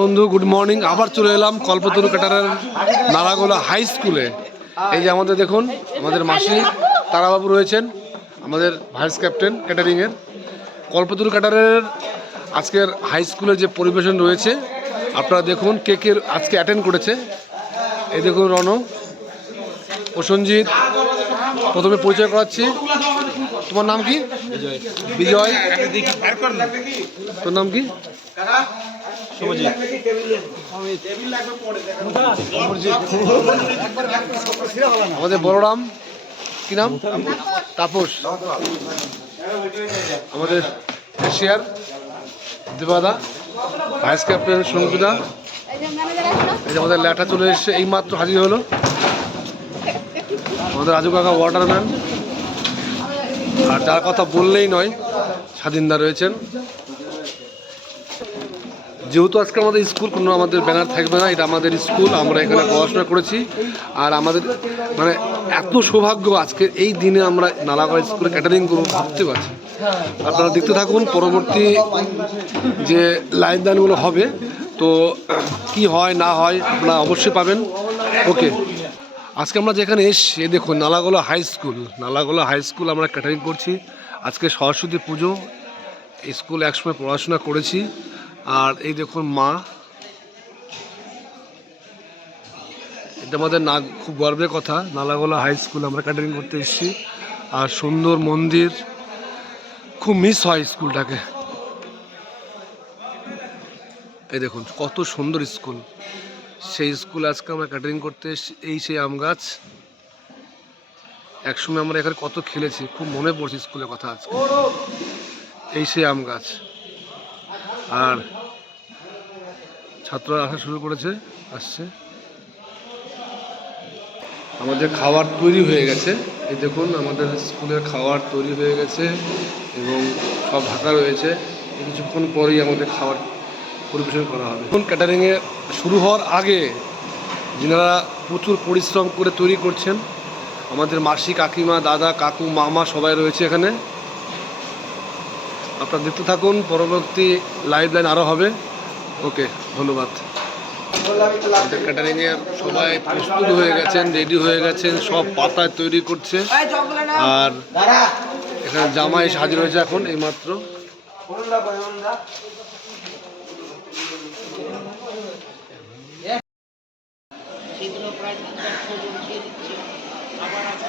বন্ধু good morning আবার চলে এলাম কল্পতরু ক্যাটারের নালাগোলা হাই স্কুলে। এই যে আমাদের দেখুন, আমাদের মাসি তারাবাবু রয়েছেন, আমাদের ভাইস ক্যাপ্টেন ক্যাটারিংয়ের। কল্পতরু ক্যাটারের আজকের হাই স্কুলের যে পরিবেশন রয়েছে, আপনারা দেখুন কে কে আজকে অ্যাটেন্ড করেছে। এই দেখুন রণ প্রসঞ্জিৎ প্রথমে পরিচয় করাচ্ছি। তোমার নাম কি? বিজয়। তোর নাম কি? আমাদের বড়রাম কি নাম? তাপস। আমাদের এশিয়ার দেবাদা। Vice captain Sangeeta. এই যে আমাদের ল্যাটা চলে এসছে, এই মাত্র হাজির হলো। আমাদের রাজু কাকা ওয়াটারম্যান আর যার কথা বললেই নয়, স্বাধীনদা রয়েছেন। যেহেতু আজকে আমাদের স্কুল, কোনো আমাদের ব্যানার থাকবে না, এটা আমাদের স্কুল, আমরা এখানে পড়াশোনা করেছি। আর আমাদের মানে এত সৌভাগ্য আজকে এই দিনে আমরা নালাগড় স্কুলে ক্যাটারিং করব ভাবতে পারছি। আপনারা দেখতে থাকুন, পরবর্তী যে লাইভ দানগুলো হবে, তো কি হয়, না হয়, আপনারা অবশ্যই পাবেন। ওকে, আজকে আমরা যেখানে এসছি দেখুন, Nalagola high school Nalagola high school আমরা ক্যাটারিং করছি। আজকে সরস্বতী পুজো স্কুল একসময় পড়াশোনা করেছি। আর এই দেখুন মা। এটা আমাদের না খুব গর্বের কথা। নালাগোলা হাই স্কুল আমরা ক্যাটারিং করতে এসেছি। আর সুন্দর মন্দির। খুব মিস হয় স্কুলটাকে এই দেখুন, কত সুন্দর স্কুল সেই স্কুল আজকে আমরা ক্যাটারিং করতে এই সেই আম গাছ। একসময় আমরা এখানে কত খেলেছি। খুব মনে পড়ছে স্কুলের কথা আজকে। এই সেই আম গাছ। আর ছাত্ররা আসা শুরু করেছে, আসছে। আমাদের খাবার তৈরি হয়ে গেছে। এই দেখুন, আমাদের স্কুলের খাবার তৈরি হয়ে গেছে এবং সব ঢাকা রয়েছে। কিছুক্ষণ পরেই আমাদের খাবার পরিবেশন করা হবে। এখন ক্যাটারিংয়ে শুরু হওয়ার আগে যিনারা প্রচুর পরিশ্রম করে তৈরি করছেন, আমাদের মাসি, কাকিমা, দাদা, কাকু, মামা সবাই রয়েছে এখানে। আপনারা দেখতে থাকুন, পরবর্তী লাইভ লাইন আরও হবে। ওকে, ধন্যবাদ। আমাদের ক্যাটারিংয়ের সবাই প্রস্তুত হয়ে গেছেন, রেডি হয়ে গেছেন, সব পাতায় তৈরি করছে। আর এখানে জামা এসে হাজির হয়েছে এখন এইমাত্র। সেগুলো প্রায় চারশো উঠিয়ে দিচ্ছে আবার আছে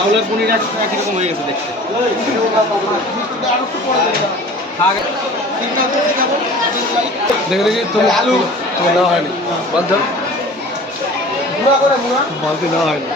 চাউলের পনির এক একই রকম হয়ে গেছে দেখতে। দেখে দেখি তুমি আলু। তোমার নেওয়া হয়নি। দাও বালতি নেওয়া হয়নি।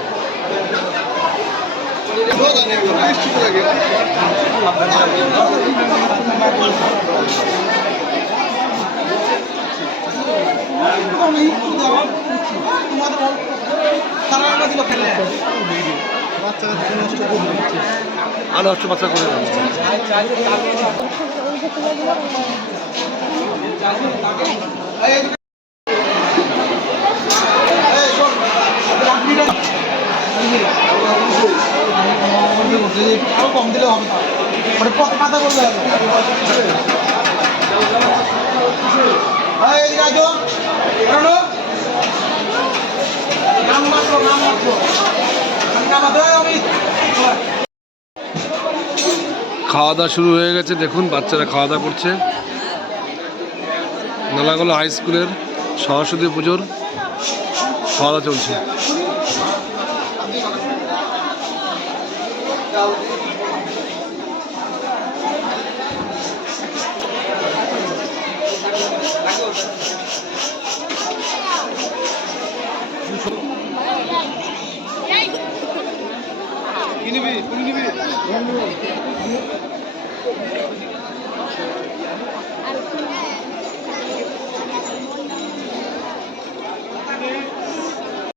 আলু হচ্ছে বাচ্চা করে দাও কম দিলে হবে মানে পথে পাতা করলে এদিকে আসো নামাতে আমি খাওয়া দাওয়া শুরু হয়ে গেছে, দেখুন, বাচ্চারা খাওয়া দাওয়া করছে। নালাগোলা হাই স্কুলের সরস্বতী পুজোর খাওয়া দাওয়া চলছে। আর